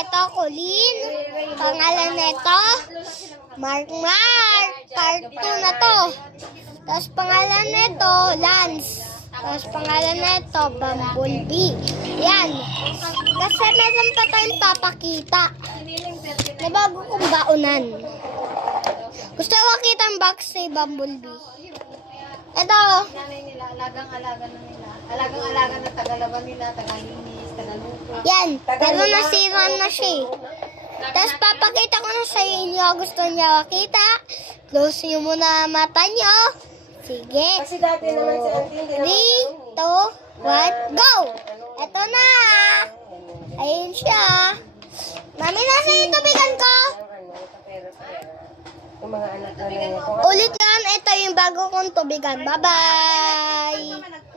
neto, Colleen. Pangalan neto, Mark. Cartoon na to. Tapos pangalan neto, Lance. Tapos pangalan neto, Bumblebee. Yan. Kasi meron pa tayong papakita. Na bago kong baunan. Gusto ko makita ang box si Bumblebee. Ito. Nanay nila, alagang-alaga na nila. Alagang-alaga na tagalaban nila, tagalinis, tagaluto. Yan. Pero nasira na siya. Tapos papakita ko na sa inyo. Gusto niya makita. Close niyo muna ang mata niyo. Sige. Kasi dati naman si Auntie, hindi 3, 2, 1, go! Ito na. Ayun siya. Mami, nasa yung tubigan ko? yung mga anak na Ulit yan. Ito yung bago kong tubigan. Bye-bye.